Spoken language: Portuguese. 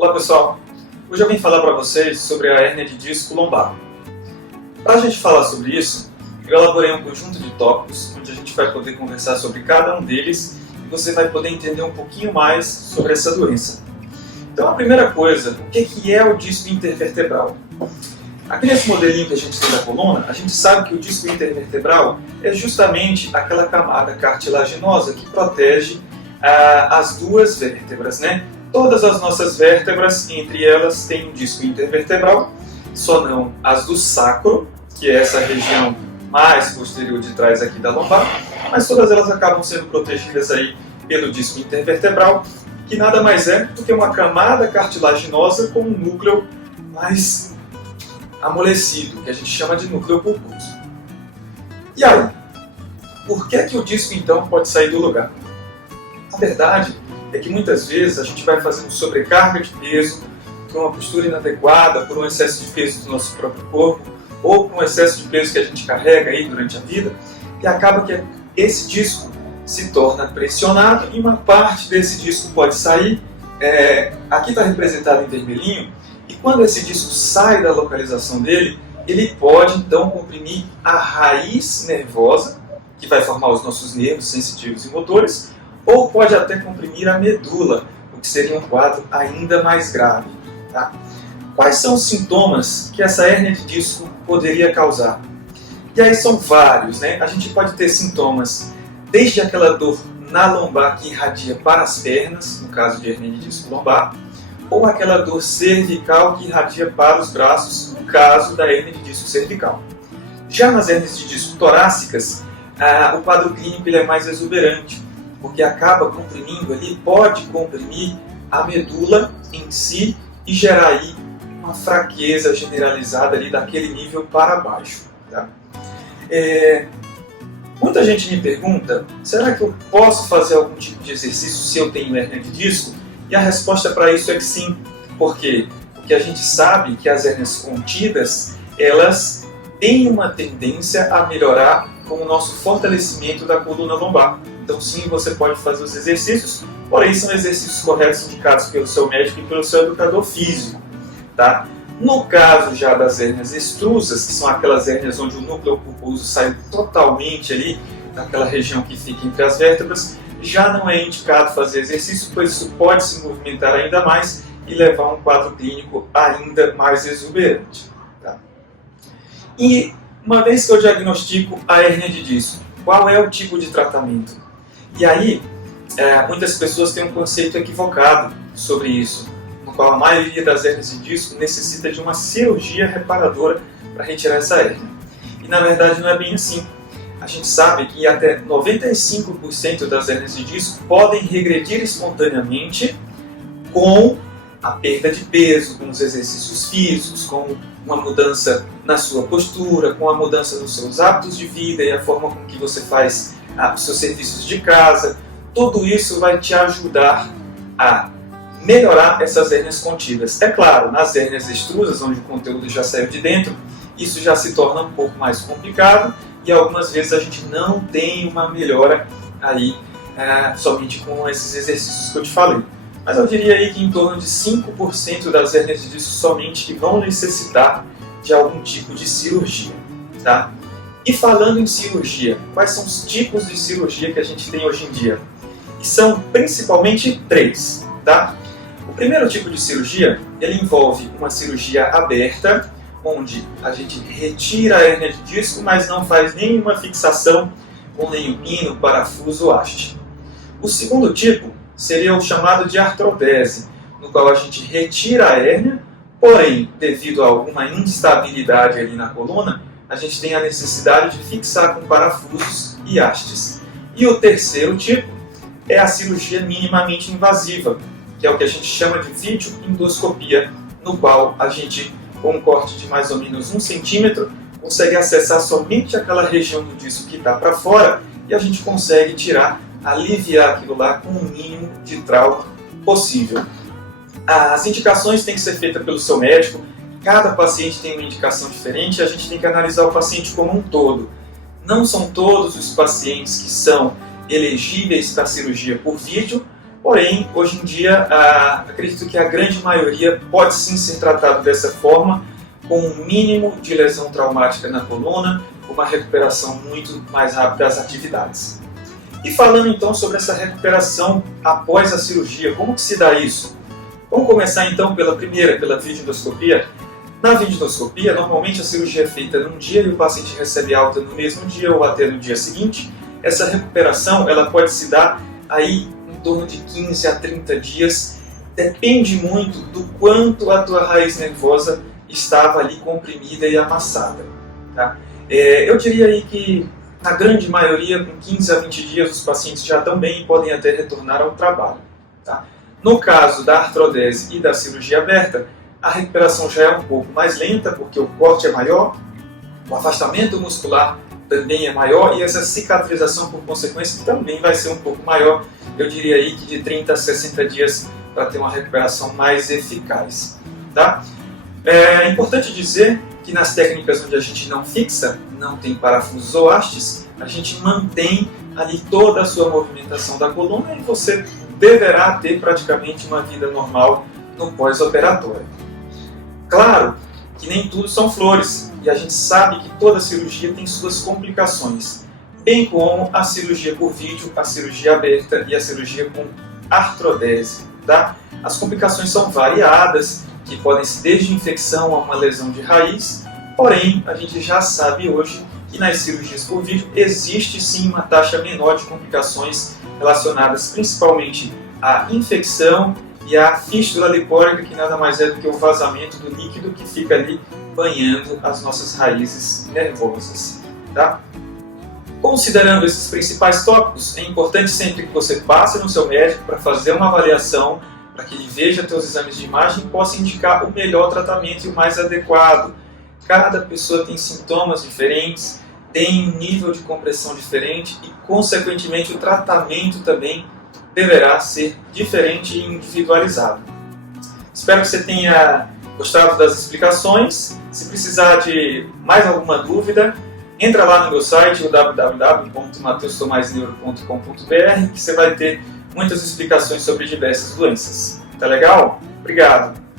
Olá pessoal, hoje eu vim falar para vocês sobre a hérnia de disco lombar. Para a gente falar sobre isso, eu elaborei um conjunto de tópicos onde a gente vai poder conversar sobre cada um deles e você vai poder entender um pouquinho mais sobre essa doença. Então a primeira coisa, o que é o disco intervertebral? Aqui nesse modelinho que a gente tem da coluna, a gente sabe que o disco intervertebral é justamente aquela camada cartilaginosa que protege as duas vértebras, né? Todas as nossas vértebras, entre elas, tem um disco intervertebral, só não as do sacro, que é essa região mais posterior de trás aqui da lombar, mas todas elas acabam sendo protegidas aí pelo disco intervertebral, que nada mais é do que uma camada cartilaginosa com um núcleo mais amolecido, que a gente chama de núcleo pulposo. E aí, por que o disco então pode sair do lugar? A verdade é que muitas vezes a gente vai fazendo sobrecarga de peso por uma postura inadequada, por um excesso de peso do nosso próprio corpo, ou por um excesso de peso que a gente carrega aí durante a vida, e acaba que esse disco se torna pressionado e uma parte desse disco pode sair. Aqui está representado em vermelhinho, e quando esse disco sai da localização dele, ele pode então comprimir a raiz nervosa, que vai formar os nossos nervos sensitivos e motores, ou pode até comprimir a medula, o que seria um quadro ainda mais grave. Tá? Quais são os sintomas que essa hérnia de disco poderia causar? E aí são vários, né? A gente pode ter sintomas desde aquela dor na lombar que irradia para as pernas, no caso de hérnia de disco lombar, ou aquela dor cervical que irradia para os braços, no caso da hérnia de disco cervical. Já nas hérnias de disco torácicas, o quadro clínico ele é mais exuberante, porque acaba comprimindo ali, pode comprimir a medula em si e gerar aí uma fraqueza generalizada ali daquele nível para baixo. Tá? Muita gente me pergunta, será que eu posso fazer algum tipo de exercício se eu tenho hérnia de disco? E a resposta para isso é que sim. Por quê? Porque a gente sabe que as hérnias contidas, elas têm uma tendência a melhorar com o nosso fortalecimento da coluna lombar. Então sim, você pode fazer os exercícios, porém são exercícios corretos indicados pelo seu médico e pelo seu educador físico. Tá? No caso já das hérnias extrusas, que são aquelas hérnias onde o núcleo pulposo sai totalmente ali, daquela região que fica entre as vértebras, já não é indicado fazer exercício, pois isso pode se movimentar ainda mais e levar a um quadro clínico ainda mais exuberante. Tá? E uma vez que eu diagnostico a hérnia de disco, qual é o tipo de tratamento? E aí, muitas pessoas têm um conceito equivocado sobre isso, no qual a maioria das hérnias de disco necessita de uma cirurgia reparadora para retirar essa hérnia. E na verdade não é bem assim. A gente sabe que até 95% das hérnias de disco podem regredir espontaneamente com a perda de peso, com os exercícios físicos, com uma mudança na sua postura, com a mudança nos seus hábitos de vida e a forma com que você faz os seus serviços de casa. Tudo isso vai te ajudar a melhorar essas hérnias contidas. É claro, nas hérnias extrusas, onde o conteúdo já saiu de dentro, isso já se torna um pouco mais complicado e algumas vezes a gente não tem uma melhora aí somente com esses exercícios que eu te falei. Mas eu diria aí que em torno de 5% das hérnias de disco somente que vão necessitar de algum tipo de cirurgia. Tá? E falando em cirurgia, quais são os tipos de cirurgia que a gente tem hoje em dia? E são principalmente 3. Tá? O primeiro tipo de cirurgia, ele envolve uma cirurgia aberta, onde a gente retira a hérnia de disco, mas não faz nenhuma fixação com nenhum pino, parafuso ou haste. O segundo tipo seria o chamado de artrodese, no qual a gente retira a hérnia, porém, devido a alguma instabilidade ali na coluna, a gente tem a necessidade de fixar com parafusos e hastes. E o terceiro tipo é a cirurgia minimamente invasiva, que é o que a gente chama de videoendoscopia, no qual a gente, com um corte de mais ou menos 1 centímetro, consegue acessar somente aquela região do disco que está para fora e a gente consegue aliviar aquilo lá com o mínimo de trauma possível. As indicações têm que ser feitas pelo seu médico, cada paciente tem uma indicação diferente e a gente tem que analisar o paciente como um todo. Não são todos os pacientes que são elegíveis para cirurgia por vídeo, Porém, hoje em dia, acredito que a grande maioria pode sim ser tratado dessa forma, com um mínimo de lesão traumática na coluna, com uma recuperação muito mais rápida das atividades. E falando então sobre essa recuperação após a cirurgia, como que se dá isso? Vamos começar então pela videoendoscopia. Na videoendoscopia, normalmente a cirurgia é feita num dia e o paciente recebe alta no mesmo dia ou até no dia seguinte. Essa recuperação ela pode se dar aí em torno de 15 a 30 dias. Depende muito do quanto a tua raiz nervosa estava ali comprimida e amassada. Tá? Eu diria aí que na grande maioria, com 15 a 20 dias, os pacientes já estão bem e podem até retornar ao trabalho. Tá? No caso da artrodese e da cirurgia aberta, a recuperação já é um pouco mais lenta, porque o corte é maior, o afastamento muscular também é maior e essa cicatrização, por consequência, também vai ser um pouco maior. Eu diria aí que de 30 a 60 dias para ter uma recuperação mais eficaz. Tá? É importante dizer que nas técnicas onde a gente não fixa, não tem parafusos ou hastes, a gente mantém ali toda a sua movimentação da coluna e você deverá ter praticamente uma vida normal no pós-operatório. Claro que nem tudo são flores e a gente sabe que toda cirurgia tem suas complicações, bem como a cirurgia por vídeo, a cirurgia aberta e a cirurgia com artrodese. Tá? As complicações são variadas, que podem ser desde infecção a uma lesão de raiz, porém a gente já sabe hoje que nas cirurgias por vídeo existe sim uma taxa menor de complicações relacionadas principalmente à infecção e à fístula lipórica, que nada mais é do que o vazamento do líquido que fica ali banhando as nossas raízes nervosas. Tá? Considerando esses principais tópicos, é importante sempre que você passe no seu médico para fazer uma avaliação, para que ele veja teus exames de imagem e possa indicar o melhor tratamento e o mais adequado. Cada pessoa tem sintomas diferentes, tem um nível de compressão diferente e, consequentemente, o tratamento também deverá ser diferente e individualizado. Espero que você tenha gostado das explicações. Se precisar de mais alguma dúvida, entra lá no meu site, www.mateustomazneuro.com.br, que você vai ter muitas explicações sobre diversas doenças. Tá legal? Obrigado!